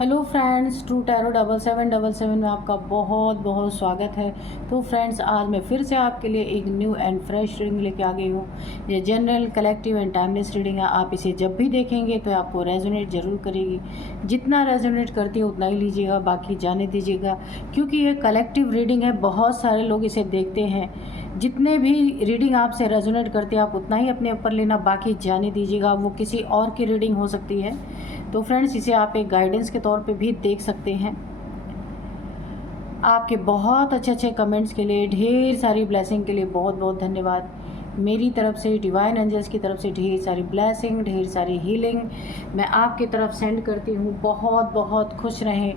Hello friends, true tarot 7777 में आपका बहुत बहुत स्वागत है। तो फ्रेंड्स, आज मैं फिर से आपके लिए एक न्यू एंड फ्रेश रीडिंग लेके आ गई हूँ। ये general, collective and timeless reading है। आप इसे जब भी देखेंगे तो आपको रेजोनेट ज़रूर करेगी। जितना रेजोनेट करती है उतना ही लीजिएगा, बाकी जाने दीजिएगा, क्योंकि ये कलेक्टिव रीडिंग है। बहुत सारे लोग इसे देखते हैं। जितने भी रीडिंग आपसे रेजोनेट करते हैं आप उतना ही अपने ऊपर लेना, बाकी जाने दीजिएगा। वो किसी और की रीडिंग हो सकती है। तो फ्रेंड्स, इसे आप एक गाइडेंस के तौर पे भी देख सकते हैं। आपके बहुत अच्छे अच्छे कमेंट्स के लिए, ढेर सारी ब्लेसिंग के लिए बहुत बहुत धन्यवाद। मेरी तरफ से, डिवाइन एंजल्स की तरफ से ढेर सारी ब्लेसिंग, ढेर सारी हीलिंग मैं आपकी तरफ सेंड करती हूँ। बहुत बहुत खुश रहें,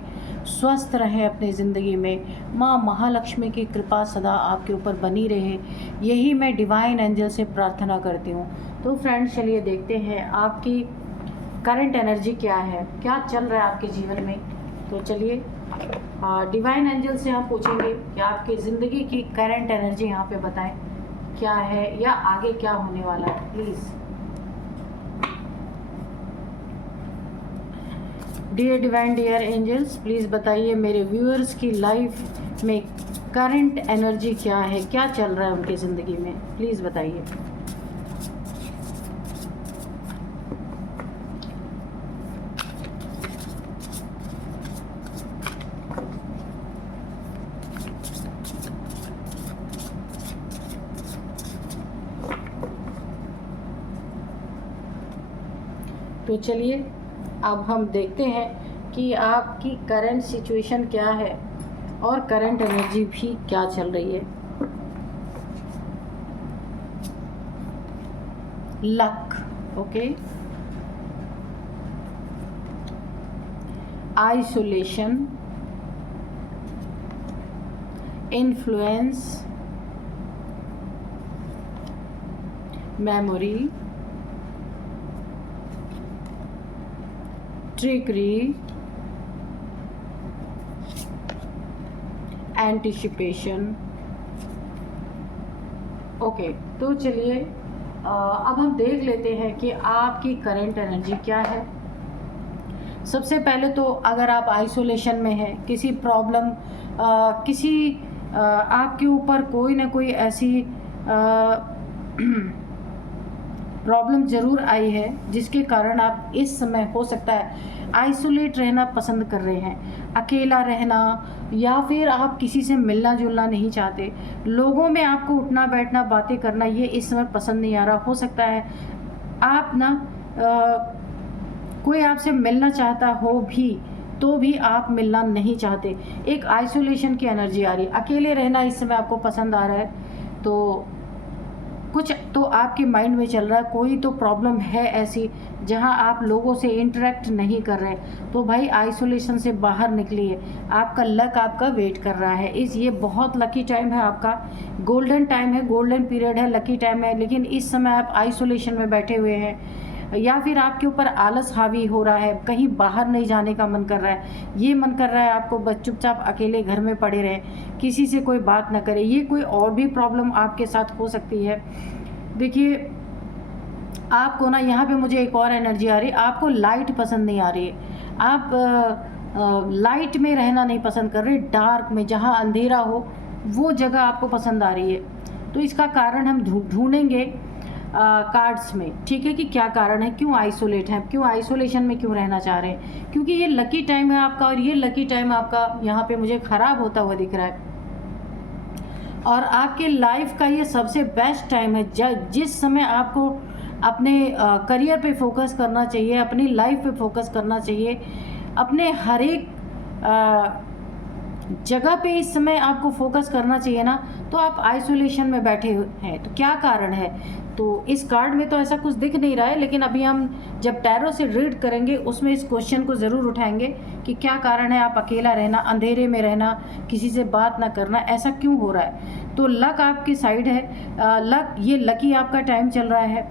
स्वस्थ रहें अपनी ज़िंदगी में। माँ महालक्ष्मी की कृपा सदा आपके ऊपर बनी रहे, यही मैं डिवाइन एंजल से प्रार्थना करती हूँ। तो फ्रेंड्स, चलिए देखते हैं आपकी करंट एनर्जी क्या है, क्या चल रहा है आपके जीवन में। तो चलिए डिवाइन एंजल से हम पूछेंगे कि आपकी ज़िंदगी की करंट एनर्जी यहाँ पे बताएं क्या है या आगे क्या होने वाला है। Please dear divine, dear angels, please बताइए मेरे व्यूअर्स की लाइफ में करंट एनर्जी क्या है, क्या चल रहा है उनकी ज़िंदगी में। प्लीज़ बताइए। तो चलिए अब हम देखते हैं कि आपकी करंट सिचुएशन क्या है और करंट एनर्जी भी क्या चल रही है। Luck, okay, isolation, influence, memory, trickery, anticipation. Okay, तो चलिए अब हम देख लेते हैं कि आपकी करंट एनर्जी क्या है। सबसे पहले तो अगर आप आइसोलेशन में हैं, किसी प्रॉब्लम आपके ऊपर कोई ना कोई ऐसी प्रॉब्लम ज़रूर आई है जिसके कारण आप इस समय हो सकता है आइसोलेट रहना पसंद कर रहे हैं, अकेला रहना, या फिर आप किसी से मिलना जुलना नहीं चाहते। लोगों में आपको उठना बैठना बातें करना ये इस समय पसंद नहीं आ रहा। हो सकता है आप ना कोई आपसे मिलना चाहता हो भी तो भी आप मिलना नहीं चाहते। एक आइसोलेशन की एनर्जी आ रही है, अकेले रहना इस समय आपको पसंद आ रहा है। तो कुछ तो आपके माइंड में चल रहा है, कोई तो प्रॉब्लम है ऐसी जहां आप लोगों से इंटरेक्ट नहीं कर रहे। तो भाई आइसोलेशन से बाहर निकलिए, आपका लक आपका वेट कर रहा है। ये बहुत लकी टाइम है आपका, गोल्डन टाइम है, गोल्डन पीरियड है, लकी टाइम है। लेकिन इस समय आप आइसोलेशन में बैठे हुए हैं या फिर आपके ऊपर आलस हावी हो रहा है, कहीं बाहर नहीं जाने का मन कर रहा है। ये मन कर रहा है आपको बस चुपचाप अकेले घर में पड़े रहें, किसी से कोई बात ना करें। ये कोई और भी प्रॉब्लम आपके साथ हो सकती है। देखिए, आपको ना यहाँ पे मुझे एक और एनर्जी आ रही है, आपको लाइट पसंद नहीं आ रही है। आप लाइट में रहना नहीं पसंद कर रहे, डार्क में जहाँ अंधेरा हो वो जगह आपको पसंद आ रही है। तो इसका कारण हम ढूंढेंगे कार्ड्स में, ठीक है, कि क्या कारण है, क्यों आइसोलेट है, क्यों आइसोलेशन में क्यों रहना चाह रहे हैं। क्योंकि ये लकी टाइम है आपका, और ये लकी टाइम आपका यहाँ पे मुझे ख़राब होता हुआ दिख रहा है। और आपके लाइफ का ये सबसे बेस्ट टाइम है जिस समय आपको अपने करियर पे फोकस करना चाहिए, अपनी लाइफ पे फोकस करना चाहिए, अपने हर एक जगह पे इस समय आपको फोकस करना चाहिए ना। तो आप आइसोलेशन में बैठे हैं, तो क्या कारण है। तो इस कार्ड में तो ऐसा कुछ दिख नहीं रहा है, लेकिन अभी हम जब टैरो से रीड करेंगे उसमें इस क्वेश्चन को ज़रूर उठाएंगे कि क्या कारण है आप अकेला रहना, अंधेरे में रहना, किसी से बात ना करना, ऐसा क्यों हो रहा है। तो लक आपकी साइड है, लक, ये लकी आपका टाइम चल रहा है।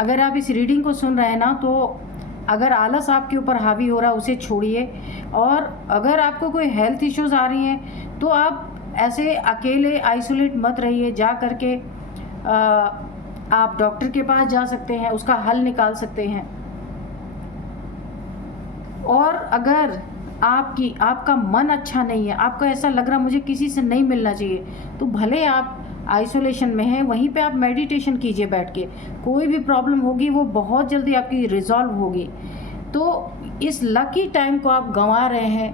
अगर आप इस रीडिंग को सुन रहे हैं ना, तो अगर आलस आपके ऊपर हावी हो रहा है उसे छोड़िए। और अगर आपको कोई हेल्थ इश्यूज़ आ रही हैं तो आप ऐसे अकेले आइसोलेट मत रहिए, जा करके आप डॉक्टर के पास जा सकते हैं, उसका हल निकाल सकते हैं। और अगर आपका मन अच्छा नहीं है, आपको ऐसा लग रहा मुझे किसी से नहीं मिलना चाहिए, तो भले आप आइसोलेशन में हैं, वहीं पे आप मेडिटेशन कीजिए बैठ के। कोई भी प्रॉब्लम होगी वो बहुत जल्दी आपकी रिजॉल्व होगी। तो इस लकी टाइम को आप गंवा रहे हैं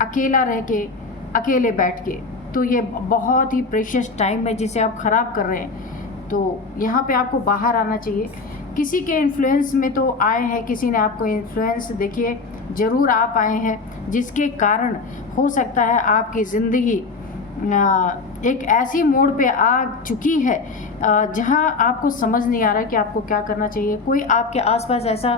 अकेला रह के, अकेले बैठ के, तो ये बहुत ही प्रेशियस टाइम है जिसे आप ख़राब कर रहे हैं। तो यहाँ पे आपको बाहर आना चाहिए। किसी के इन्फ्लुएंस में तो आए हैं, किसी ने आपको इन्फ्लुएंस, देखिए ज़रूर आप आए हैं, जिसके कारण हो सकता है आपकी ज़िंदगी एक ऐसी मोड़ पे आ चुकी है जहाँ आपको समझ नहीं आ रहा कि आपको क्या करना चाहिए। कोई आपके आसपास ऐसा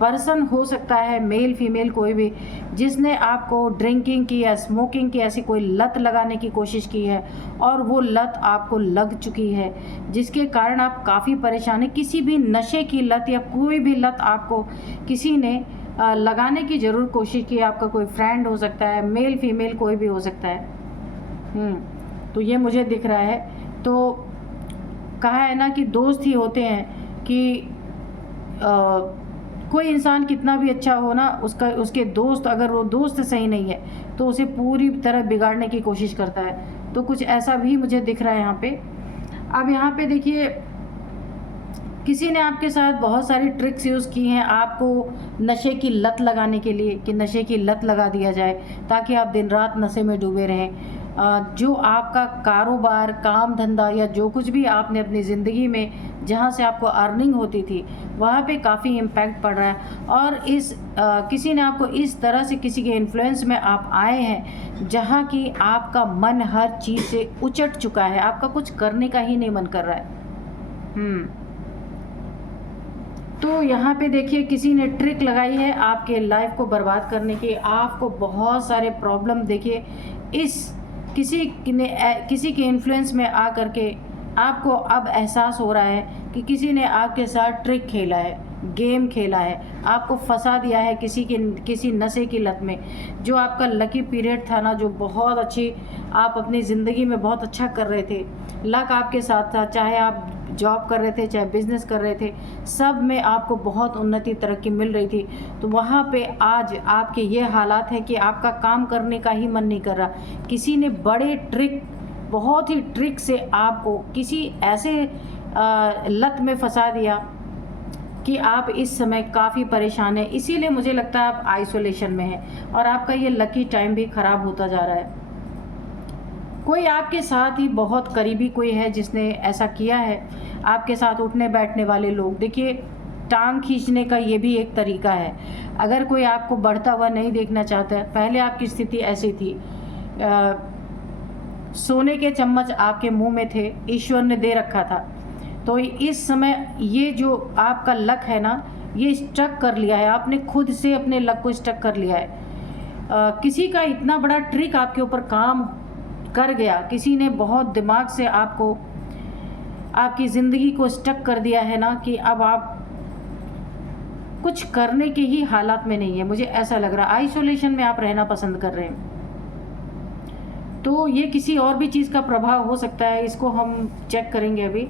पर्सन हो सकता है, मेल फीमेल कोई भी, जिसने आपको ड्रिंकिंग की या स्मोकिंग की ऐसी कोई लत लगाने की कोशिश की है और वो लत आपको लग चुकी है, जिसके कारण आप काफ़ी परेशान हैं। किसी भी नशे की लत या कोई भी लत आपको किसी ने लगाने की ज़रूर कोशिश की। आपका कोई फ्रेंड हो सकता है, मेल फीमेल कोई भी हो सकता है। तो ये मुझे दिख रहा है। तो कहा है ना कि दोस्त ही होते हैं कि कोई इंसान कितना भी अच्छा हो ना, उसके दोस्त, अगर वो दोस्त सही नहीं है तो उसे पूरी तरह बिगाड़ने की कोशिश करता है। तो कुछ ऐसा भी मुझे दिख रहा है यहाँ पे। अब यहाँ पे देखिए, किसी ने आपके साथ बहुत सारी ट्रिक्स यूज़ की हैं आपको नशे की लत लगाने के लिए, कि नशे की लत लगा दिया जाए ताकि आप दिन रात नशे में डूबे रहें। जो आपका कारोबार, काम धंधा या जो कुछ भी आपने अपनी ज़िंदगी में जहाँ से आपको अर्निंग होती थी वहाँ पे काफ़ी इम्पैक्ट पड़ रहा है। और किसी ने आपको इस तरह से, किसी के इन्फ्लुएंस में आप आए हैं जहाँ कि आपका मन हर चीज़ से उचट चुका है, आपका कुछ करने का ही नहीं मन कर रहा है। तो यहाँ पे देखिए, किसी ने ट्रिक लगाई है आपके लाइफ को बर्बाद करने की। आपको बहुत सारे प्रॉब्लम, देखिए किसी के इन्फ्लुएंस में आ करके आपको अब एहसास हो रहा है कि किसी ने आपके साथ ट्रिक खेला है, गेम खेला है, आपको फंसा दिया है किसी नशे की लत में। जो आपका लकी पीरियड था ना, जो बहुत अच्छी आप अपनी ज़िंदगी में बहुत अच्छा कर रहे थे, लक आपके साथ था, चाहे आप जॉब कर रहे थे, चाहे बिज़नेस कर रहे थे, सब में आपको बहुत उन्नति तरक्की मिल रही थी। तो वहाँ पे आज आपके ये हालात हैं कि आपका काम करने का ही मन नहीं कर रहा। किसी ने बड़े ट्रिक, बहुत ही ट्रिक से आपको किसी ऐसे लत में फंसा दिया कि आप इस समय काफ़ी परेशान हैं। इसीलिए मुझे लगता है आप आइसोलेशन में हैं और आपका ये लकी टाइम भी ख़राब होता जा रहा है। कोई आपके साथ ही बहुत करीबी कोई है जिसने ऐसा किया है, आपके साथ उठने बैठने वाले लोग। देखिए, टांग खींचने का ये भी एक तरीका है। अगर कोई आपको बढ़ता हुआ नहीं देखना चाहता है, पहले आपकी स्थिति ऐसी थी, सोने के चम्मच आपके मुंह में थे, ईश्वर ने दे रखा था। तो इस समय ये जो आपका लक है ना, ये स्टक कर लिया है, आपने खुद से अपने लक को स्टक कर लिया है। किसी का इतना बड़ा ट्रिक आपके ऊपर काम कर गया, किसी ने बहुत दिमाग से आपकी ज़िंदगी को स्टक कर दिया है ना, कि अब आप कुछ करने के ही हालात में नहीं है। मुझे ऐसा लग रहा है आइसोलेशन में आप रहना पसंद कर रहे हैं। तो ये किसी और भी चीज़ का प्रभाव हो सकता है, इसको हम चेक करेंगे अभी।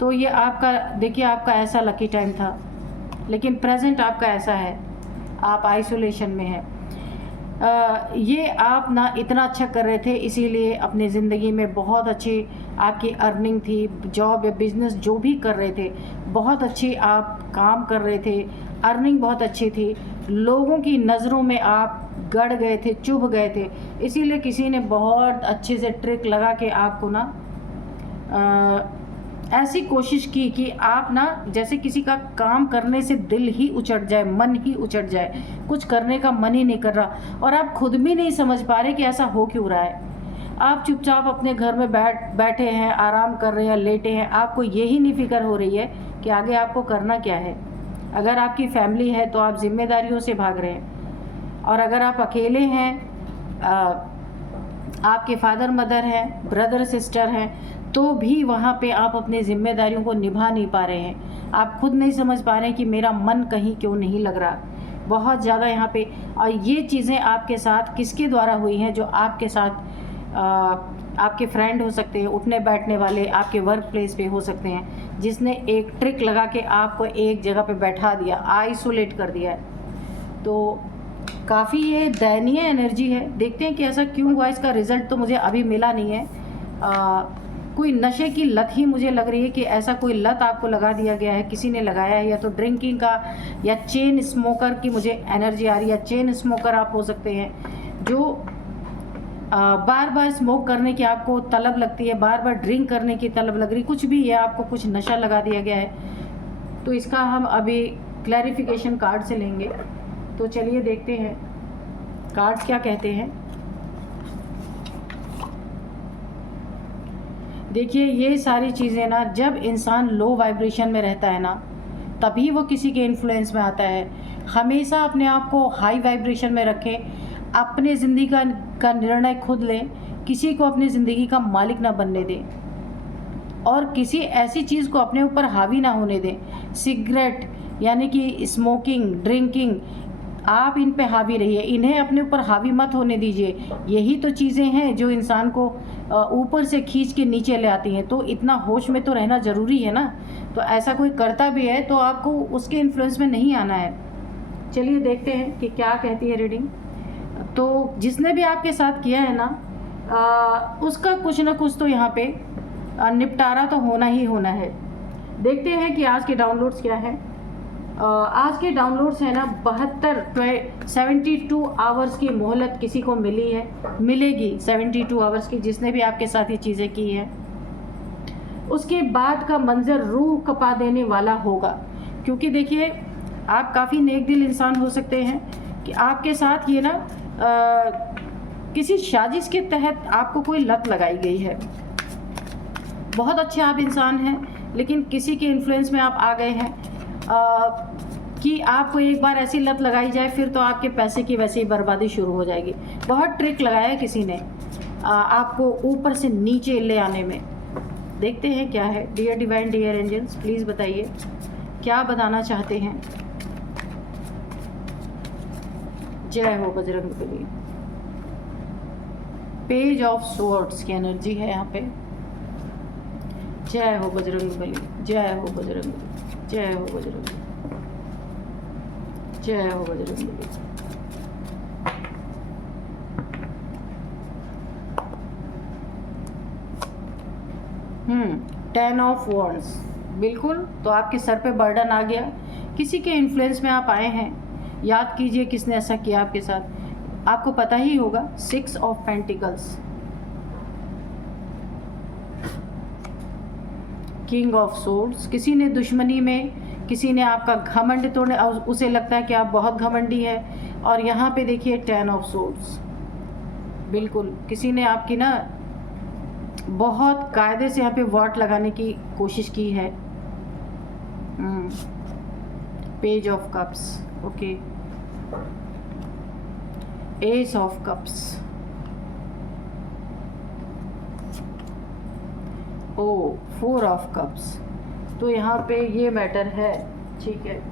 तो ये आपका, देखिए आपका ऐसा लकी टाइम था, लेकिन प्रेजेंट आपका ऐसा है, आप आइसोलेशन में हैं। ये आप ना इतना अच्छा कर रहे थे, इसीलिए अपनी ज़िंदगी में बहुत अच्छी आपकी अर्निंग थी, जॉब या बिज़नेस जो भी कर रहे थे बहुत अच्छी आप काम कर रहे थे, अर्निंग बहुत अच्छी थी, लोगों की नज़रों में आप गड़ गए थे, चुभ गए थे। इसीलिए किसी ने बहुत अच्छे से ट्रिक लगा के आपको ना ऐसी कोशिश की कि आप ना, जैसे किसी का काम करने से दिल ही उचट जाए, मन ही उचट जाए, कुछ करने का मन ही नहीं कर रहा, और आप खुद भी नहीं समझ पा रहे कि ऐसा हो क्यों रहा है। आप चुपचाप अपने घर में बैठे हैं, आराम कर रहे हैं, लेटे हैं, आपको यही नहीं फिक्र हो रही है कि आगे आपको करना क्या है। अगर आपकी फैमिली है तो आप जिम्मेदारियों से भाग रहे हैं, और अगर आप अकेले हैं, आपके फादर मदर हैं, ब्रदर सिस्टर हैं, तो भी वहाँ पे आप अपनी ज़िम्मेदारियों को निभा नहीं पा रहे हैं। आप खुद नहीं समझ पा रहे हैं कि मेरा मन कहीं क्यों नहीं लग रहा, बहुत ज़्यादा यहाँ पे। और ये चीज़ें आपके साथ किसके द्वारा हुई हैं? जो आपके साथ आपके फ्रेंड हो सकते हैं, उठने बैठने वाले आपके वर्क प्लेस पे हो सकते हैं, जिसने एक ट्रिक लगा के आपको एक जगह पे बैठा दिया, आइसोलेट कर दिया है। तो काफ़ी ये दयनीय एनर्जी है। देखते हैं कि ऐसा क्यों हुआ, इसका रिज़ल्ट तो मुझे अभी मिला नहीं है। कोई नशे की लत ही मुझे लग रही है कि ऐसा कोई लत आपको लगा दिया गया है, किसी ने लगाया है, या तो ड्रिंकिंग का या चेन स्मोकर की मुझे एनर्जी आ रही है। चेन स्मोकर आप हो सकते हैं जो बार बार स्मोक करने की आपको तलब लगती है, बार बार ड्रिंक करने की तलब लग रही, कुछ भी है, आपको कुछ नशा लगा दिया गया है। तो इसका हम अभी क्लैरिफिकेशन कार्ड से लेंगे। तो चलिए देखते हैं कार्ड्स क्या कहते हैं। देखिए ये सारी चीज़ें ना, जब इंसान लो वाइब्रेशन में रहता है ना, तभी वो किसी के इन्फ्लुएंस में आता है। हमेशा अपने आप को हाई वाइब्रेशन में रखें, अपने ज़िंदगी का निर्णय खुद लें, किसी को अपनी ज़िंदगी का मालिक ना बनने दें, और किसी ऐसी चीज़ को अपने ऊपर हावी ना होने दें। सिगरेट यानी कि स्मोकिंग, ड्रिंकिंग, आप इन पे हावी रहिए, इन्हें अपने ऊपर हावी मत होने दीजिए। यही तो चीज़ें हैं जो इंसान को ऊपर से खींच के नीचे ले आती हैं। तो इतना होश में तो रहना ज़रूरी है ना। तो ऐसा कोई करता भी है तो आपको उसके इन्फ्लुएंस में नहीं आना है। चलिए देखते हैं कि क्या कहती है रीडिंग। तो जिसने भी आपके साथ किया है ना, उसका कुछ ना कुछ तो यहाँ पे निपटारा तो होना ही होना है। देखते हैं कि आज के डाउनलोड्स क्या हैं। आज के डाउनलोड्स है ना 72 आवर्स की मोहलत किसी को मिली है, मिलेगी 72 आवर्स की, जिसने भी आपके साथ ये चीज़ें की हैं। उसके बाद का मंजर रूह कपा देने वाला होगा, क्योंकि देखिए आप काफ़ी नेक दिल इंसान हो सकते हैं कि आपके साथ ये ना किसी साजिश के तहत आपको कोई लत लगाई गई है। बहुत अच्छे आप इंसान हैं, लेकिन किसी के इन्फ्लुएंस में आप आ गए हैं कि आपको एक बार ऐसी लत लगाई जाए, फिर तो आपके पैसे की वैसे ही बर्बादी शुरू हो जाएगी। बहुत ट्रिक लगाया है किसी ने आपको ऊपर से नीचे ले आने में। देखते हैं क्या है। Dear divine, dear angels, please बताइए क्या बताना चाहते हैं। जय हो बजरंगबली। पेज ऑफ स्वॉर्ड्स की एनर्जी है यहाँ पे। जय हो बजरंगबली, जय हो बजरंगबली, जय हो बजरंगबली, जय हो बजरंगबली। 10 ऑफ वॉन्ड्स, बिल्कुल। तो आपके सर पे बर्डन आ गया, किसी के इन्फ्लुएंस में आप आए हैं। याद कीजिए किसने ऐसा किया आपके साथ, आपको पता ही होगा। 6 of pentacles, king of swords, किसी ने दुश्मनी में, किसी ने आपका घमंड तोड़ने, उसे लगता है कि आप बहुत घमंडी है। और यहाँ पे देखिए 10 ऑफ सोर्ड्स, बिल्कुल किसी ने आपकी ना बहुत कायदे से यहाँ पे वाट लगाने की कोशिश की है। Page of cups, okay. Ace of cups, oh 4 of cups. तो यहाँ पे ये मैटर है, ठीक है।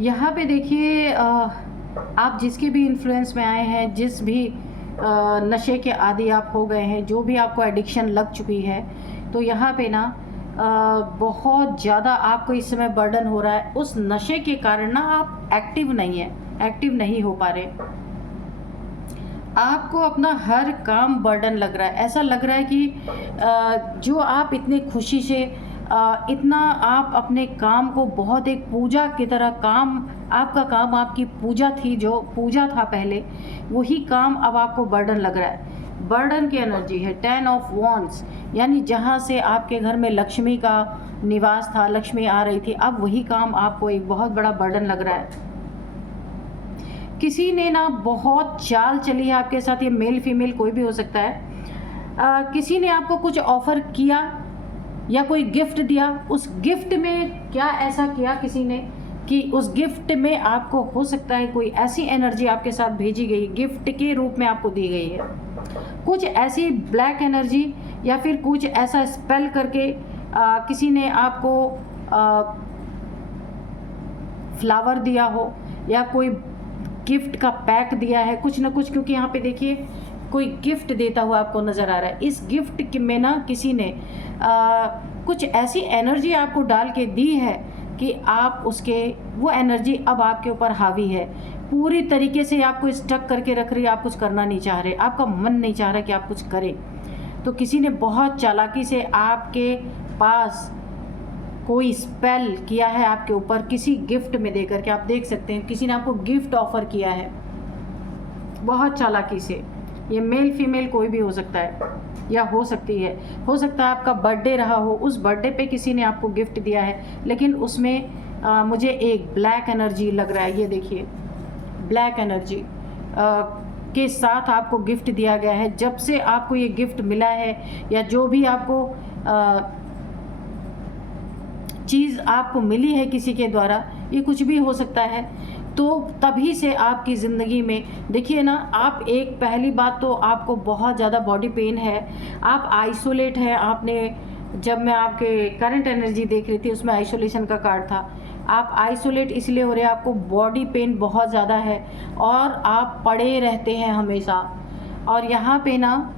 यहाँ पे देखिए आप जिसके भी इन्फ्लुएंस में आए हैं, जिस भी नशे के आदी आप हो गए हैं, जो भी आपको एडिक्शन लग चुकी है, तो यहाँ पे ना बहुत ज़्यादा आपको इस समय बर्डन हो रहा है। उस नशे के कारण ना आप एक्टिव नहीं है, एक्टिव नहीं हो पा रहे। आपको अपना हर काम बर्डन लग रहा है। ऐसा लग रहा है कि जो आप इतने खुशी से इतना आप अपने काम को बहुत एक पूजा की तरह आपका काम आपकी पूजा थी, जो पूजा था पहले, वही काम अब आपको बर्डन लग रहा है। बर्डन की एनर्जी है 10 ऑफ वॉन्ड्स, यानी जहाँ से आपके घर में लक्ष्मी का निवास था, लक्ष्मी आ रही थी, अब वही काम आपको एक बहुत बड़ा बर्डन लग रहा है। किसी ने ना बहुत चाल चली है आपके साथ, ये मेल फीमेल कोई भी हो सकता है। किसी ने आपको कुछ ऑफ़र किया या कोई गिफ्ट दिया। उस गिफ्ट में क्या ऐसा किया किसी ने कि उस गिफ्ट में आपको हो सकता है कोई ऐसी एनर्जी आपके साथ भेजी गई, गिफ्ट के रूप में आपको दी गई है। कुछ ऐसी ब्लैक एनर्जी या फिर कुछ ऐसा स्पेल करके किसी ने आपको फ्लावर दिया हो या कोई गिफ्ट का पैक दिया है, कुछ ना कुछ। क्योंकि यहाँ पे देखिए कोई गिफ्ट देता हुआ आपको नज़र आ रहा है। इस गिफ्ट में ना किसी ने कुछ ऐसी एनर्जी आपको डाल के दी है कि आप उसके वो एनर्जी अब आपके ऊपर हावी है, पूरी तरीके से आपको स्टक करके रख रही है, आप कुछ करना नहीं चाह रहे, आपका मन नहीं चाह रहा कि आप कुछ करें। तो किसी ने बहुत चालाकी से आपके पास कोई स्पेल किया है आपके ऊपर, किसी गिफ्ट में दे करके, आप देख सकते हैं किसी ने आपको गिफ्ट ऑफर किया है बहुत चालाकी से। ये मेल फीमेल कोई भी हो सकता है या हो सकती है, हो सकता है आपका बर्थडे रहा हो, उस बर्थडे पे किसी ने आपको गिफ्ट दिया है, लेकिन उसमें मुझे एक ब्लैक एनर्जी लग रहा है। ये देखिए ब्लैक एनर्जी के साथ आपको गिफ्ट दिया गया है। जब से आपको ये गिफ्ट मिला है या जो भी आपको चीज़ आपको मिली है किसी के द्वारा, ये कुछ भी हो सकता है, तो तभी से आपकी ज़िंदगी में देखिए ना, आप एक पहली बात तो आपको बहुत ज़्यादा बॉडी पेन है, आप आइसोलेट हैं। आपने जब मैं आपके करंट एनर्जी देख रही थी उसमें आइसोलेशन का कार्ड था, आप आइसोलेट इसलिए हो रहे हैं, आपको बॉडी पेन बहुत ज़्यादा है और आप पड़े रहते हैं हमेशा। और यहाँ पे ना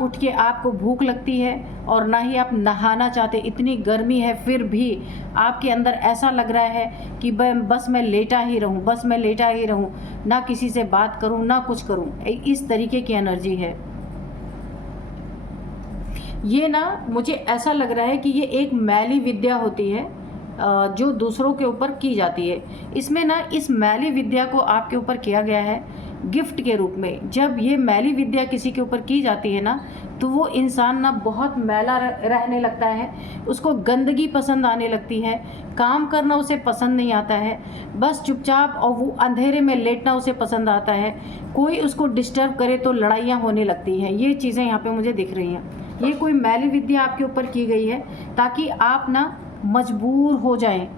उठ के आपको भूख लगती है और ना ही आप नहाना चाहते, इतनी गर्मी है, फिर भी आपके अंदर ऐसा लग रहा है कि बस मैं लेटा ही रहूं, बस मैं लेटा ही रहूं, ना किसी से बात करूं ना कुछ करूं। इस तरीके की एनर्जी है ये ना। मुझे ऐसा लग रहा है कि ये एक मैली विद्या होती है जो दूसरों के ऊपर की जाती है। इसमें ना इस मैली विद्या को आपके ऊपर किया गया है गिफ्ट के रूप में। जब ये मैली विद्या किसी के ऊपर की जाती है ना, तो वो इंसान ना बहुत मैला रहने लगता है, उसको गंदगी पसंद आने लगती है, काम करना उसे पसंद नहीं आता है, बस चुपचाप और वो अंधेरे में लेटना उसे पसंद आता है, कोई उसको डिस्टर्ब करे तो लड़ाइयाँ होने लगती हैं। ये चीज़ें यहाँ पे मुझे दिख रही हैं। ये कोई मैली विद्या आपके ऊपर की गई है ताकि आप ना मजबूर हो जाएं,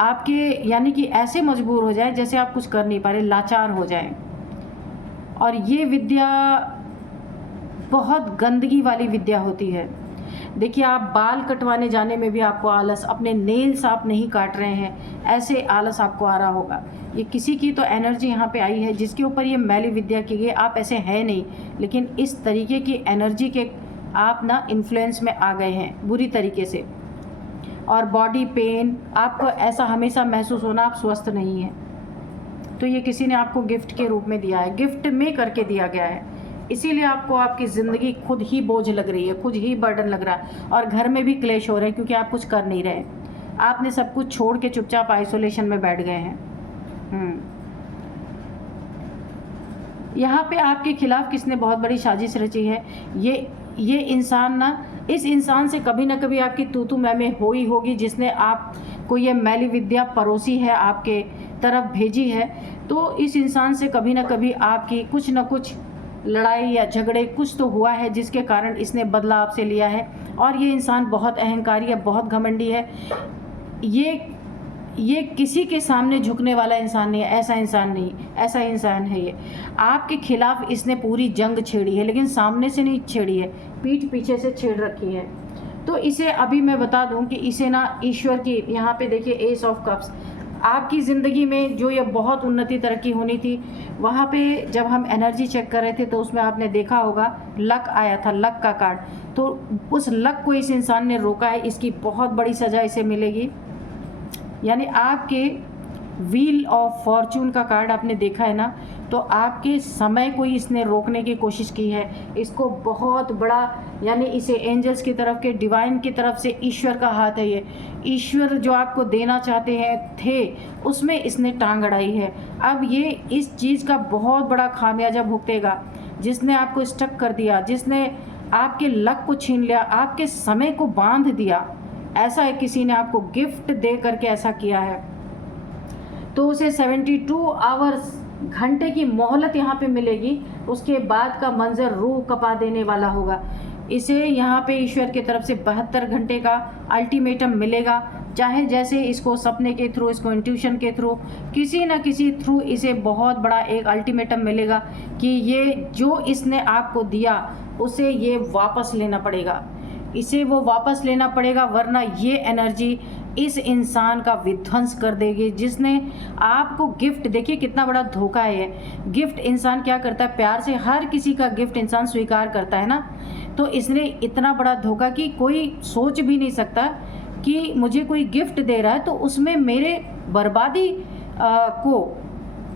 आपके यानी कि ऐसे मजबूर हो जाए जैसे आप कुछ कर नहीं पा रहे, लाचार हो जाएं। और ये विद्या बहुत गंदगी वाली विद्या होती है। देखिए आप बाल कटवाने जाने में भी आपको आलस, अपने नेल्स आप नहीं काट रहे हैं, ऐसे आलस आपको आ रहा होगा। ये किसी की तो एनर्जी यहाँ पे आई है जिसके ऊपर ये मैली विद्या की गई। आप ऐसे हैं नहीं, लेकिन इस तरीके की एनर्जी के आप ना इन्फ्लुएंस में आ गए हैं बुरी तरीके से। और बॉडी पेन, आपको ऐसा हमेशा महसूस होना आप स्वस्थ नहीं हैं, तो ये किसी ने आपको गिफ्ट के रूप में दिया है, गिफ्ट में करके दिया गया है। इसीलिए आपको आपकी ज़िंदगी खुद ही बोझ लग रही है, खुद ही बर्डन लग रहा है, और घर में भी क्लेश हो रहे हैं क्योंकि आप कुछ कर नहीं रहे। आपने सब कुछ छोड़ के चुपचाप आइसोलेशन में बैठ गए हैं। यहाँ पे आपके खिलाफ किसने बहुत बड़ी साजिश रची है। ये इंसान ना, इस इंसान से कभी ना कभी आपकी तू मैं हो ही होगी, जिसने आपको ये मैली विद्या परोसी है, आपके तरफ भेजी है। तो इस इंसान से कभी ना कभी आपकी कुछ ना कुछ लड़ाई या झगड़े कुछ तो हुआ है जिसके कारण इसने बदला आपसे लिया है। और ये इंसान बहुत अहंकारी है, बहुत घमंडी है। ये किसी के सामने झुकने वाला इंसान नहीं है, ऐसा इंसान नहीं, ऐसा इंसान है ये। आपके खिलाफ इसने पूरी जंग छेड़ी है, लेकिन सामने से नहीं छेड़ी है, पीठ पीछे से छेड़ रखी है। तो इसे अभी मैं बता दूं कि इसे ना ईश्वर की, यहाँ पे देखिए एस ऑफ कप्स, आपकी ज़िंदगी में जो ये बहुत उन्नति तरक्की होनी थी, वहाँ पे जब हम एनर्जी चेक कर रहे थे तो उसमें आपने देखा होगा लक आया था, लक का कार्ड। तो उस लक को इस इंसान ने रोका है, इसकी बहुत बड़ी सज़ा इसे मिलेगी। यानी आपके व्हील ऑफ फॉर्चून का कार्ड आपने देखा है ना, तो आपके समय को इसने रोकने की कोशिश की है। इसको बहुत बड़ा, यानी इसे एंजल्स की तरफ के, डिवाइन की तरफ से ईश्वर का हाथ है। ये ईश्वर जो आपको देना चाहते हैं थे, उसमें इसने टांग अड़ाई है। अब ये इस चीज़ का बहुत बड़ा खामियाजा भुगतेगा, जिसने आपको स्टक कर दिया, जिसने आपके लक को छीन लिया, आपके समय को बांध दिया। ऐसा है, किसी ने आपको गिफ्ट दे करके ऐसा किया है, तो उसे 72 आवर्स, घंटे की मोहलत यहाँ पे मिलेगी। उसके बाद का मंजर रूह कपा देने वाला होगा। इसे यहाँ पे ईश्वर की तरफ से 72 घंटे का अल्टीमेटम मिलेगा। चाहे जैसे इसको सपने के थ्रू, इसको इंट्यूशन के थ्रू, किसी न किसी थ्रू इसे बहुत बड़ा एक अल्टीमेटम मिलेगा कि ये जो इसने आपको दिया उसे ये वापस लेना पड़ेगा, इसे वो वापस लेना पड़ेगा, वरना ये एनर्जी इस इंसान का विध्वंस कर देगी जिसने आपको गिफ्ट। देखिए कितना बड़ा धोखा है ये गिफ्ट। इंसान क्या करता है, प्यार से हर किसी का गिफ्ट इंसान स्वीकार करता है ना, तो इसने इतना बड़ा धोखा कि कोई सोच भी नहीं सकता कि मुझे कोई गिफ्ट दे रहा है तो उसमें मेरे बर्बादी को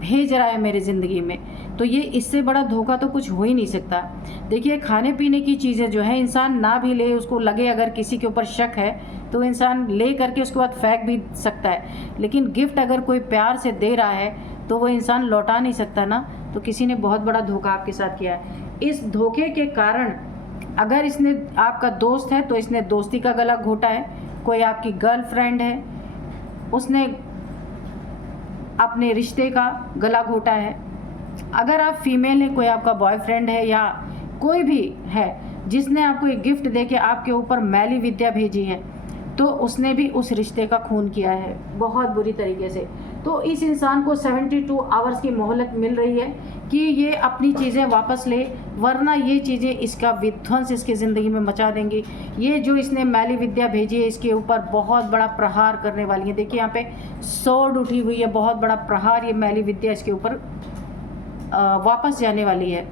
भेज रहा है मेरी ज़िंदगी में। तो ये इससे बड़ा धोखा तो कुछ हो ही नहीं सकता। देखिए, खाने पीने की चीज़ें जो है इंसान ना भी ले, उसको लगे अगर किसी के ऊपर शक है तो इंसान ले करके उसके बाद फेंक भी सकता है, लेकिन गिफ्ट अगर कोई प्यार से दे रहा है तो वो इंसान लौटा नहीं सकता ना। तो किसी ने बहुत बड़ा धोखा आपके साथ किया है। इस धोखे के कारण अगर इसने आपका दोस्त है तो इसने दोस्ती का गला घोटा है, कोई आपकी गर्लफ्रेंड है उसने अपने रिश्ते का गला घोटा है, अगर आप फीमेल हैं कोई आपका बॉयफ्रेंड है या कोई भी है जिसने आपको एक गिफ्ट दे के आपके ऊपर मैली विद्या भेजी है तो उसने भी उस रिश्ते का खून किया है बहुत बुरी तरीके से। तो इस इंसान को 72 आवर्स की मोहलत मिल रही है कि ये अपनी चीज़ें वापस ले, वरना ये चीज़ें इसका विध्वंस इसकी ज़िंदगी में मचा देंगी। ये जो इसने मैली विद्या भेजी है इसके ऊपर बहुत बड़ा प्रहार करने वाली है। देखिए यहाँ पे स्वॉर्ड उठी हुई है, बहुत बड़ा प्रहार ये मैली विद्या इसके ऊपर वापस जाने वाली है,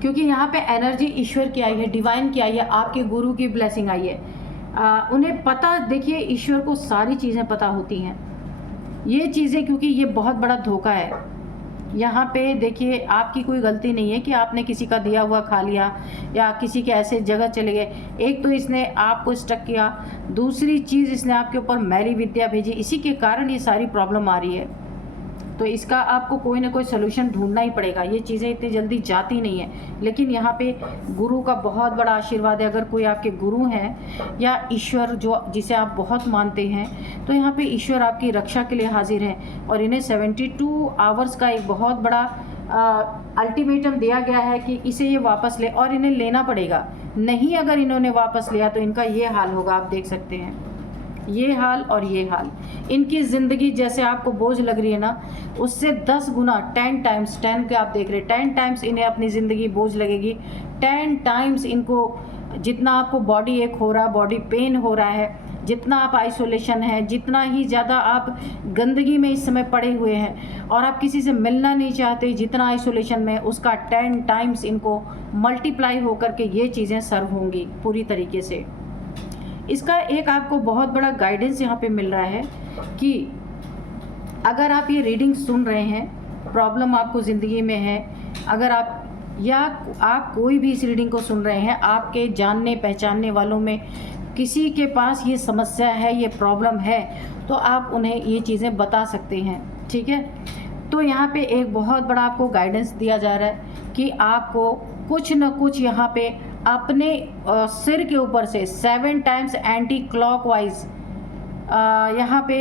क्योंकि यहाँ पे एनर्जी ईश्वर की आई है, डिवाइन की आई है, आपके गुरु की ब्लेसिंग आई है। उन्हें पता, देखिए ईश्वर को सारी चीज़ें पता होती हैं, ये चीज़ें, क्योंकि ये बहुत बड़ा धोखा है। यहाँ पे देखिए आपकी कोई गलती नहीं है कि आपने किसी का दिया हुआ खा लिया या किसी के ऐसे जगह चले गए। एक तो इसने आपको स्टक किया, दूसरी चीज़ इसने आपके ऊपर मैली विद्या भेजी, इसी के कारण ये सारी प्रॉब्लम आ रही है। तो इसका आपको कोई ना कोई सोल्यूशन ढूंढना ही पड़ेगा। ये चीज़ें इतनी जल्दी जाती नहीं है, लेकिन यहाँ पे गुरु का बहुत बड़ा आशीर्वाद है। अगर कोई आपके गुरु हैं या ईश्वर जो जिसे आप बहुत मानते हैं, तो यहाँ पे ईश्वर आपकी रक्षा के लिए हाजिर हैं और इन्हें 72 आवर्स का एक बहुत बड़ा अल्टीमेटम दिया गया है कि इसे ये वापस ले, और इन्हें लेना पड़ेगा। नहीं अगर इन्होंने वापस लिया तो इनका ये हाल होगा, आप देख सकते हैं ये हाल और ये हाल। इनकी ज़िंदगी जैसे आपको बोझ लग रही है ना, उससे 10 गुना 10 टाइम्स 10 के आप देख रहे हैं 10 टाइम्स इन्हें अपनी ज़िंदगी बोझ लगेगी। 10 टाइम्स इनको जितना आपको बॉडी एक हो रहा है, बॉडी पेन हो रहा है, जितना आप आइसोलेशन है, जितना ही ज़्यादा आप गंदगी में इस समय पड़े हुए हैं और आप किसी से मिलना नहीं चाहते, जितना आइसोलेशन में, उसका 10 टाइम्स इनको मल्टीप्लाई होकर के ये चीज़ें सर्व होंगी पूरी तरीके से। इसका एक आपको बहुत बड़ा गाइडेंस यहाँ पे मिल रहा है कि अगर आप ये रीडिंग सुन रहे हैं, प्रॉब्लम आपको ज़िंदगी में है, अगर आप कोई भी इस रीडिंग को सुन रहे हैं, आपके जानने पहचानने वालों में किसी के पास ये समस्या है, ये प्रॉब्लम है, तो आप उन्हें ये चीज़ें बता सकते हैं, ठीक है। तो यहाँ पे एक बहुत बड़ा आपको गाइडेंस दिया जा रहा है कि आपको कुछ न कुछ यहाँ पे अपने सिर के ऊपर से 7 टाइम्स एंटी क्लॉकवाइज यहाँ पे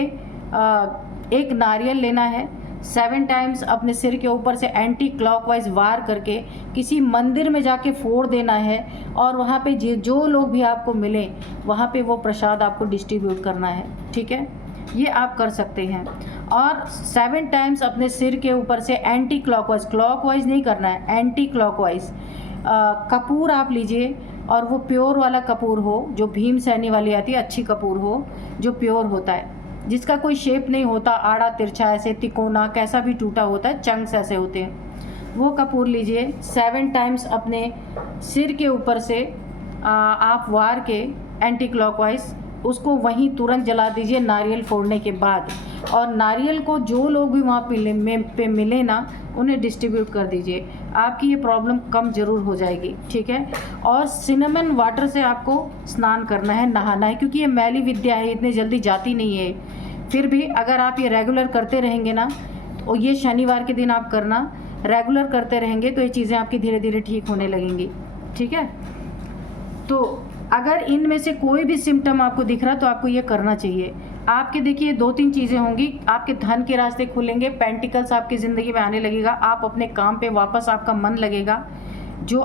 एक नारियल लेना है, 7 टाइम्स अपने सिर के ऊपर से एंटी क्लॉकवाइज वार करके किसी मंदिर में जाके फोड़ देना है, और वहाँ पे जो लोग भी आपको मिले वहाँ पे वो प्रसाद आपको डिस्ट्रीब्यूट करना है, ठीक है। ये आप कर सकते हैं। और 7 टाइम्स अपने सिर के ऊपर से एंटी क्लॉकवाइज नहीं करना है, एंटी क्लॉकवाइज कपूर आप लीजिए, और वो प्योर वाला कपूर हो, जो भीम सैनी वाली आती है, अच्छी कपूर हो जो प्योर होता है, जिसका कोई शेप नहीं होता, आड़ा तिरछा ऐसे तिकोना कैसा भी टूटा होता है, चंक्स ऐसे होते हैं, वो कपूर लीजिए। 7 टाइम्स अपने सिर के ऊपर से आप वार के एंटी क्लॉकवाइज उसको वहीं तुरंत जला दीजिए नारियल फोड़ने के बाद, और नारियल को जो लोग भी वहाँ पे मिले ना उन्हें डिस्ट्रीब्यूट कर दीजिए। आपकी ये प्रॉब्लम कम ज़रूर हो जाएगी, ठीक है। और सिनेमन वाटर से आपको स्नान करना है, नहाना है, क्योंकि ये मैली विद्या है, इतनी जल्दी जाती नहीं है। फिर भी अगर आप ये रेगुलर करते रहेंगे ना, और ये शनिवार के दिन आप करना, रेगुलर करते रहेंगे तो ये चीज़ें आपकी धीरे धीरे ठीक होने लगेंगी, ठीक है। तो अगर इनमें से कोई भी सिम्टम आपको दिख रहा तो आपको ये करना चाहिए। आपके देखिए 2-3 चीज़ें होंगी, आपके धन के रास्ते खुलेंगे, पेंटिकल्स आपकी ज़िंदगी में आने लगेगा, आप अपने काम पे वापस आपका मन लगेगा, जो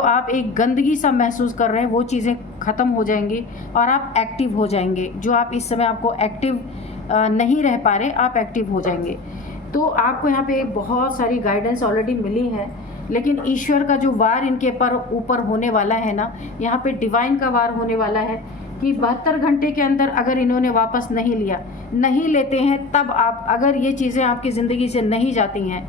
आप एक गंदगी सा महसूस कर रहे हैं वो चीज़ें ख़त्म हो जाएंगी और आप एक्टिव हो जाएंगे। जो आप इस समय आपको एक्टिव नहीं रह पा रहे, आप एक्टिव हो जाएंगे। तो आपको यहाँ पे बहुत सारी गाइडेंस ऑलरेडी मिली है, लेकिन ईश्वर का जो वार इनके ऊपर होने वाला है ना, यहाँ पे डिवाइन का वार होने वाला है कि 72 घंटे के अंदर अगर इन्होंने वापस नहीं लेते हैं, तब आप, अगर ये चीज़ें आपकी ज़िंदगी से नहीं जाती हैं,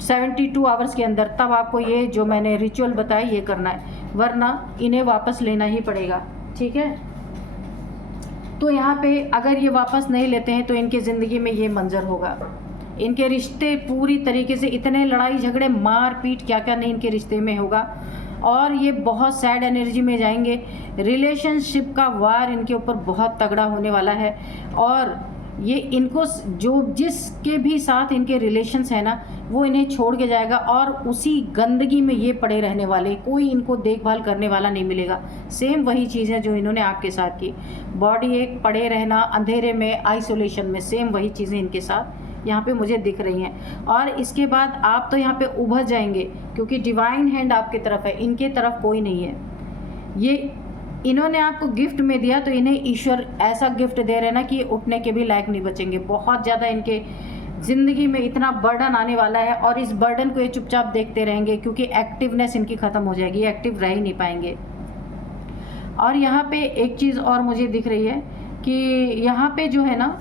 72 आवर्स के अंदर, तब आपको ये जो मैंने रिचुअल बताया ये करना है, वरना इन्हें वापस लेना ही पड़ेगा, ठीक है। तो यहाँ पे अगर ये वापस नहीं लेते हैं तो इनके ज़िंदगी में ये मंजर होगा। इनके रिश्ते पूरी तरीके से, इतने लड़ाई झगड़े मार पीट क्या क्या नहीं इनके रिश्ते में होगा, और ये बहुत सैड एनर्जी में जाएंगे। रिलेशनशिप का वार इनके ऊपर बहुत तगड़ा होने वाला है, और ये इनको जो जिसके भी साथ इनके रिलेशंस है ना, वो इन्हें छोड़ के जाएगा, और उसी गंदगी में ये पड़े रहने वाले, कोई इनको देखभाल करने वाला नहीं मिलेगा। सेम वही चीज़ें जो इन्होंने आपके साथ की, बॉडी एक, पड़े रहना अंधेरे में, आइसोलेशन में, सेम वही चीज़ें इनके साथ यहाँ पे मुझे दिख रही हैं। और इसके बाद आप तो यहाँ पे उभर जाएंगे, क्योंकि डिवाइन हैंड आपकी तरफ है, इनके तरफ कोई नहीं है। ये इन्होंने आपको गिफ्ट में दिया, तो इन्हें ईश्वर ऐसा गिफ्ट दे रहे हैं ना कि उठने के भी लायक नहीं बचेंगे। बहुत ज़्यादा इनके ज़िंदगी में इतना बर्डन आने वाला है, और इस बर्डन को ये चुपचाप देखते रहेंगे, क्योंकि एक्टिवनेस इनकी ख़त्म हो जाएगी, ये एक्टिव रह ही नहीं पाएंगे। और यहाँ पे एक चीज़ और मुझे दिख रही है कि यहाँ पे जो है ना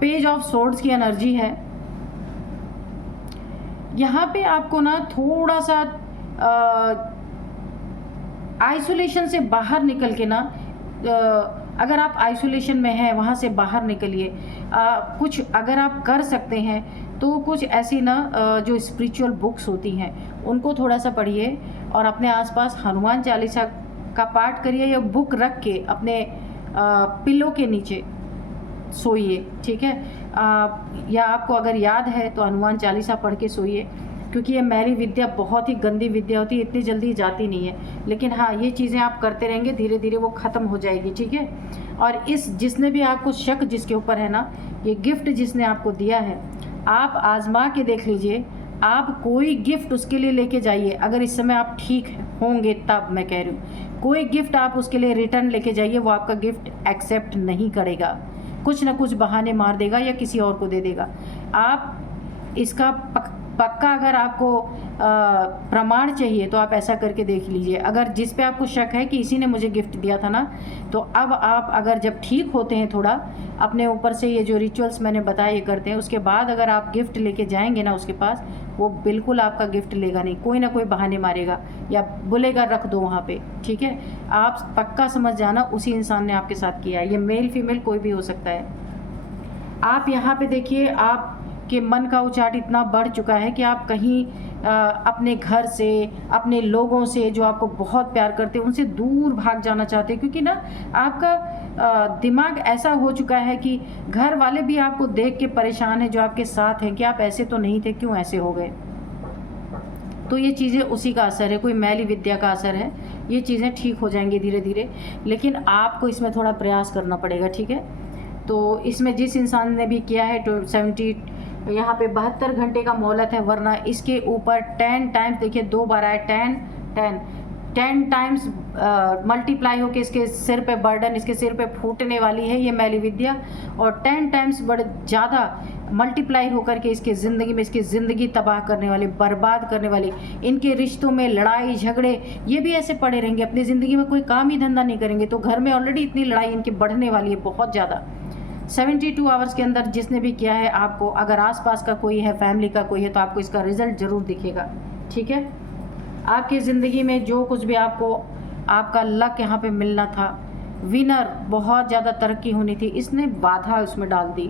पेज ऑफ सोर्ड्स की एनर्जी है। यहाँ पे आपको ना थोड़ा सा आइसोलेशन से बाहर निकल के ना, अगर आप आइसोलेशन में हैं वहाँ से बाहर निकलिए। कुछ अगर आप कर सकते हैं तो कुछ ऐसी ना जो स्पिरिचुअल बुक्स होती हैं उनको थोड़ा सा पढ़िए, और अपने आसपास हनुमान चालीसा का पाठ करिए, या बुक रख के अपने पिलो के नीचे सोइए, ठीक है। या आपको अगर याद है तो हनुमान चालीसा पढ़ के सोइए, क्योंकि ये मैली विद्या बहुत ही गंदी विद्या होती है, इतनी जल्दी जाती नहीं है। लेकिन हाँ, ये चीज़ें आप करते रहेंगे, धीरे धीरे वो ख़त्म हो जाएगी, ठीक है। और इस जिसने भी आपको शक जिसके ऊपर है ना, ये गिफ्ट जिसने आपको दिया है, आप आजमा के देख लीजिए। आप कोई गिफ्ट उसके लिए लेके जाइए, अगर इस समय आप ठीक होंगे तब मैं कह रही हूँ, कोई गिफ्ट आप उसके लिए रिटर्न लेके जाइए, वो आपका गिफ्ट एक्सेप्ट नहीं करेगा, कुछ ना कुछ बहाने मार देगा या किसी और को दे देगा। आप इसका पक्का अगर आपको प्रमाण चाहिए तो आप ऐसा करके देख लीजिए। अगर जिस पे आपको शक है कि इसी ने मुझे गिफ्ट दिया था ना, तो अब आप अगर जब ठीक होते हैं थोड़ा अपने ऊपर से, ये जो रिचुअल्स मैंने बताए ये करते हैं, उसके बाद अगर आप गिफ्ट लेके जाएंगे ना उसके पास, वो बिल्कुल आपका गिफ्ट लेगा नहीं, कोई ना कोई बहाने मारेगा या बोलेगा रख दो वहाँ पे, ठीक है। आप पक्का समझ जाना उसी इंसान ने आपके साथ किया है। ये मेल फीमेल कोई भी हो सकता है। आप यहाँ पे देखिए, आप के मन का उचाट इतना बढ़ चुका है कि आप कहीं अपने घर से, अपने लोगों से जो आपको बहुत प्यार करते हैं, उनसे दूर भाग जाना चाहते हैं, क्योंकि ना आपका दिमाग ऐसा हो चुका है कि घर वाले भी आपको देख के परेशान हैं जो आपके साथ हैं, कि आप ऐसे तो नहीं थे, क्यों ऐसे हो गए। तो ये चीज़ें उसी का असर है, कोई मैली विद्या का असर है। ये चीज़ें ठीक हो जाएंगी धीरे धीरे, लेकिन आपको इसमें थोड़ा प्रयास करना पड़ेगा, ठीक है। तो इसमें जिस इंसान ने भी किया है, तो 70 यहाँ पे 72 घंटे का मोहलत है, वरना इसके ऊपर 10 टाइम्स, देखिए 2 बार आए, 10 टाइम्स मल्टीप्लाई होके इसके सिर पे बर्डन, इसके सिर पे फूटने वाली है ये मैली विद्या, और 10 टाइम्स बड़े ज़्यादा मल्टीप्लाई होकर के इसके ज़िंदगी में, इसकी ज़िंदगी तबाह करने वाले, बर्बाद करने वाले, इनके रिश्तों में लड़ाई झगड़े, ये भी ऐसे पड़े रहेंगे, अपनी ज़िंदगी में कोई काम ही धंधा नहीं करेंगे। तो घर में ऑलरेडी इतनी लड़ाई इनकी बढ़ने वाली है बहुत ज़्यादा। 72 आवर्स के अंदर जिसने भी किया है, आपको अगर आसपास का कोई है, फैमिली का कोई है, तो आपको इसका रिजल्ट ज़रूर दिखेगा, ठीक है। आपकी ज़िंदगी में जो कुछ भी आपको आपका लक यहाँ पे मिलना था, विनर, बहुत ज़्यादा तरक्की होनी थी, इसने बाधा उसमें डाल दी,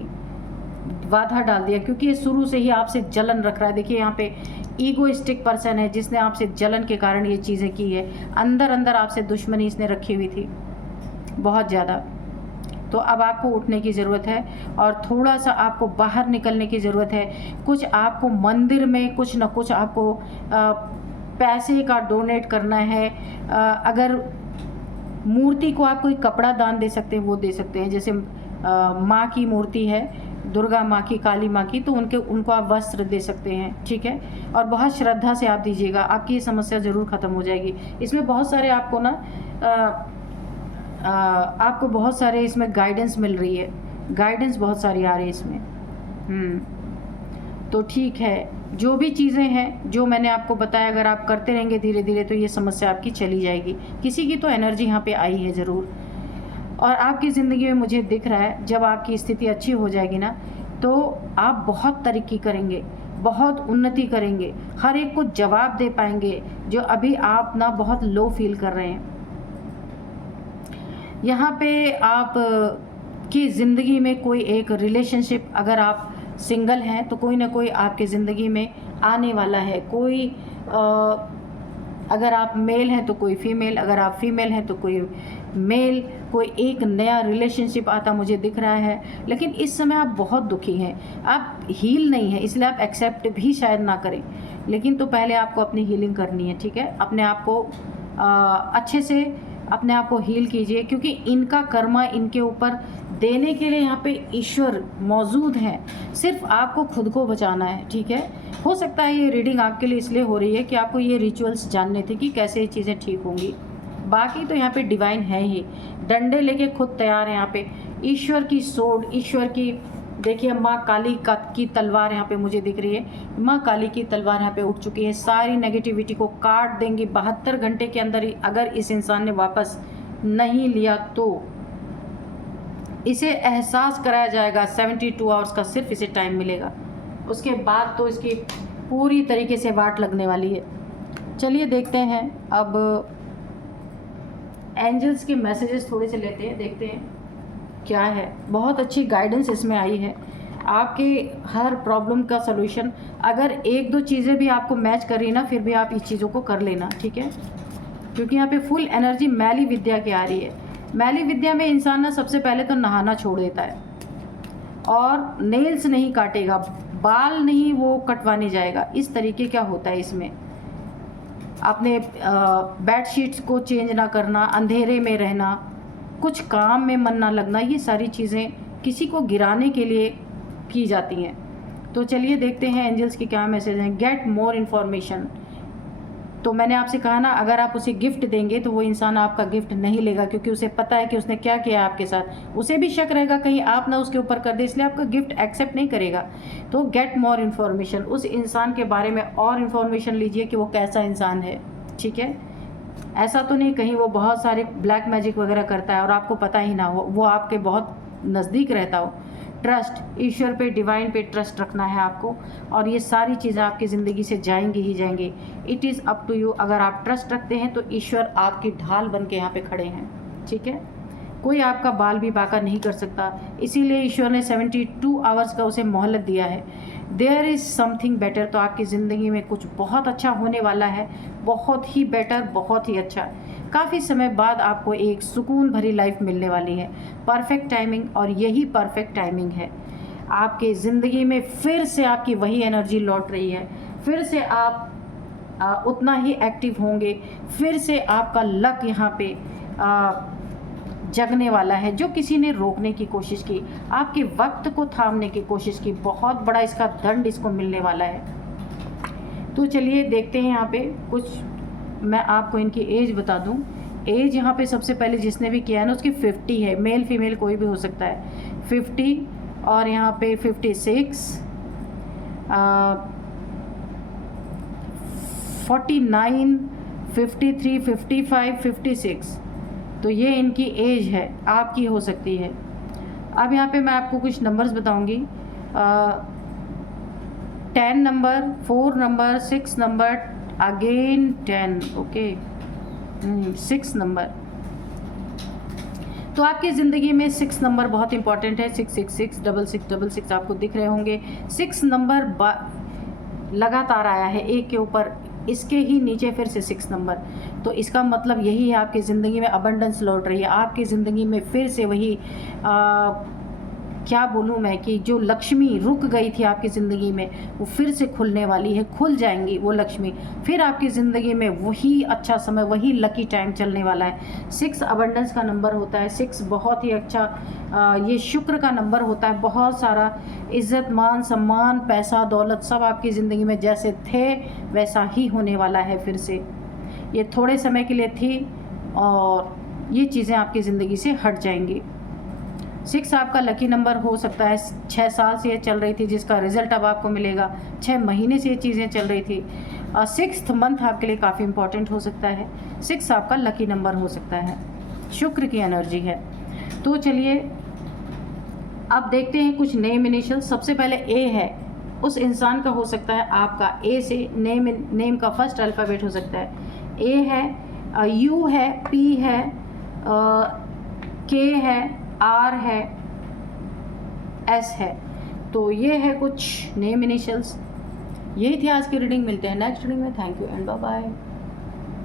बाधा डाल दिया, क्योंकि ये शुरू से ही आपसे जलन रख रहा है। देखिए यहाँ पे ईगोइस्टिक पर्सन है जिसने आपसे जलन के कारण ये चीज़ें की है, अंदर अंदर आपसे दुश्मनी इसने रखी हुई थी बहुत ज़्यादा। तो अब आपको उठने की ज़रूरत है, और थोड़ा सा आपको बाहर निकलने की ज़रूरत है। कुछ आपको मंदिर में कुछ ना कुछ आपको पैसे का डोनेट करना है। अगर मूर्ति को आप कोई कपड़ा दान दे सकते हैं वो दे सकते हैं, जैसे माँ की मूर्ति है, दुर्गा माँ की, काली माँ की, तो उनको आप वस्त्र दे सकते हैं, ठीक है। और बहुत श्रद्धा से आप दीजिएगा, आपकी ये समस्या ज़रूर ख़त्म हो जाएगी। इसमें बहुत सारे आपको ना आपको बहुत सारे इसमें गाइडेंस मिल रही है, गाइडेंस बहुत सारी आ रही है इसमें। तो ठीक है, जो भी चीज़ें हैं जो मैंने आपको बताया, अगर आप करते रहेंगे धीरे धीरे तो ये समस्या आपकी चली जाएगी। किसी की तो एनर्जी यहाँ पे आई है ज़रूर, और आपकी ज़िंदगी में मुझे दिख रहा है जब आपकी स्थिति अच्छी हो जाएगी ना, तो आप बहुत तरक्की करेंगे, बहुत उन्नति करेंगे, हर एक को जवाब दे पाएंगे जो अभी आप ना बहुत लो फील कर रहे हैं। यहाँ पे आप की ज़िंदगी में कोई एक रिलेशनशिप, अगर आप सिंगल हैं तो कोई ना कोई आपके ज़िंदगी में आने वाला है। कोई अगर आप मेल हैं तो कोई फीमेल, अगर आप फीमेल हैं तो कोई मेल, कोई एक नया रिलेशनशिप आता मुझे दिख रहा है। लेकिन इस समय आप बहुत दुखी हैं, आप हील नहीं हैं, इसलिए आप एक्सेप्ट भी शायद ना करें। लेकिन तो पहले आपको अपनी हीलिंग करनी है, ठीक है। अपने आप को अच्छे से अपने आप को हील कीजिए, क्योंकि इनका कर्मा इनके ऊपर देने के लिए यहाँ पे ईश्वर मौजूद हैं। सिर्फ आपको खुद को बचाना है, ठीक है। हो सकता है ये रीडिंग आपके लिए इसलिए हो रही है कि आपको ये रिचुअल्स जानने थे कि कैसे ये चीज़ें ठीक होंगी। बाकी तो यहाँ पे डिवाइन है ही, डंडे लेके खुद तैयार है। यहाँ पे ईश्वर की सोड, ईश्वर की देखिए माँ काली की तलवार यहाँ पे मुझे दिख रही है। माँ काली की तलवार यहाँ पे उठ चुकी है, सारी नेगेटिविटी को काट देंगी 72 घंटे के अंदर ही। अगर इस इंसान ने वापस नहीं लिया तो इसे एहसास कराया जाएगा। 72 आवर्स का सिर्फ इसे टाइम मिलेगा, उसके बाद तो इसकी पूरी तरीके से वाट लगने वाली है। चलिए देखते हैं अब एंजल्स के मैसेजेस थोड़े से लेते हैं, देखते हैं क्या है। बहुत अच्छी गाइडेंस इसमें आई है, आपके हर प्रॉब्लम का सलूशन। अगर एक दो चीज़ें भी आपको मैच कर रही ना, फिर भी आप इस चीज़ों को कर लेना, ठीक है। क्योंकि यहाँ पे फुल एनर्जी मैली विद्या की आ रही है। मैली विद्या में इंसान ना सबसे पहले तो नहाना छोड़ देता है और नेल्स नहीं काटेगा, बाल नहीं वो कटवाने जाएगा। इस तरीके क्या होता है इसमें, अपने बेडशीट्स को चेंज ना करना, अंधेरे में रहना, कुछ काम में मन ना लगना, ये सारी चीज़ें किसी को गिराने के लिए की जाती हैं। तो चलिए देखते हैं एंजल्स के क्या मैसेज हैं। Get more information. तो मैंने आपसे कहा ना, अगर आप उसे गिफ्ट देंगे तो वो इंसान आपका गिफ्ट नहीं लेगा, क्योंकि उसे पता है कि उसने क्या किया आपके साथ। उसे भी शक रहेगा कहीं आप ना उसके ऊपर कर दे, इसलिए आपका गिफ्ट एक्सेप्ट नहीं करेगा। तो गेट मोर इन्फॉर्मेशन, उस इंसान के बारे में और इन्फॉर्मेशन लीजिए कि वो कैसा इंसान है, ठीक है। ऐसा तो नहीं कहीं वो बहुत सारे ब्लैक मैजिक वगैरह करता है और आपको पता ही ना हो, वो आपके बहुत नज़दीक रहता हो। ट्रस्ट, ईश्वर पे, डिवाइन पे ट्रस्ट रखना है आपको, और ये सारी चीज़ें आपकी ज़िंदगी से जाएंगी ही जाएंगी। It is up to you. अगर आप ट्रस्ट रखते हैं तो ईश्वर आपकी ढाल बन के यहाँ पे खड़े हैं, ठीक है। कोई आपका बाल भी बाका नहीं कर सकता, इसीलिए ईश्वर ने 72 आवर्स का उसे मोहलत दिया है। There is something better. तो आपकी ज़िंदगी में कुछ बहुत अच्छा होने वाला है, बहुत ही बेटर, बहुत ही अच्छा। काफ़ी समय बाद आपको एक सुकून भरी लाइफ मिलने वाली है। परफेक्ट टाइमिंग, और यही परफेक्ट टाइमिंग है। आपके ज़िंदगी में फिर से आपकी वही एनर्जी लौट रही है, फिर से आप उतना ही एक्टिव होंगे, फिर से आपका लक यहाँ पे जगने वाला है। जो किसी ने रोकने की कोशिश की, आपके वक्त को थामने की कोशिश की, बहुत बड़ा इसका दंड इसको मिलने वाला है। तो चलिए देखते हैं यहाँ पे कुछ। मैं आपको इनकी एज बता दूं। एज यहाँ पे सबसे पहले जिसने भी किया है ना, उसकी 50 है। मेल फीमेल कोई भी हो सकता है। 50 और यहाँ पे 56, 49, 53, 55, 56। तो ये इनकी एज है, आपकी हो सकती है। अब यहाँ पे मैं आपको कुछ नंबर्स बताऊंगी। 10 number, 4 number, 6 number, again 10, okay, 6 number. तो आपकी ज़िंदगी में 6 नंबर बहुत इंपॉर्टेंट है। 666, 6666 आपको दिख रहे होंगे। 6 नंबर लगातार आया है एक के ऊपर, इसके ही नीचे फिर से 6 नंबर। तो इसका मतलब यही है, आपकी ज़िंदगी में अबंडेंस लौट रही है। आपकी ज़िंदगी में फिर से वही क्या बोलूँ मैं, कि जो लक्ष्मी रुक गई थी आपकी ज़िंदगी में, वो फिर से खुलने वाली है। खुल जाएंगी वो लक्ष्मी, फिर आपकी ज़िंदगी में वही अच्छा समय, वही लकी टाइम चलने वाला है। 6 अबंडेंस का नंबर होता है। 6 बहुत ही अच्छा ये शुक्र का नंबर होता है। बहुत सारा इज़्ज़त, मान सम्मान, पैसा, दौलत सब आपकी ज़िंदगी में जैसे थे वैसा ही होने वाला है। फिर से ये थोड़े समय के लिए थी और ये चीज़ें आपकी ज़िंदगी से हट जाएंगी। 6 आपका लकी नंबर हो सकता है। 6 साल से ये चल रही थी, जिसका रिजल्ट अब आपको मिलेगा। 6 महीने से ये चीज़ें चल रही थी। 6th मंथ आपके लिए काफ़ी इंपॉर्टेंट हो सकता है। 6 आपका लकी नंबर हो सकता है, शुक्र की एनर्जी है। तो चलिए अब देखते हैं कुछ नेम इनिशियल। सबसे पहले ए है, उस इंसान का हो सकता है आपका। ए से नेम का फर्स्ट अल्फ़ाबेट हो सकता है। ए है, यू है, पी है, के है, आर है, एस है। तो ये है कुछ नेम इनिशियल्स। यही थी आज की रीडिंग। मिलते हैं नेक्स्ट रीडिंग में। Thank you and bye bye.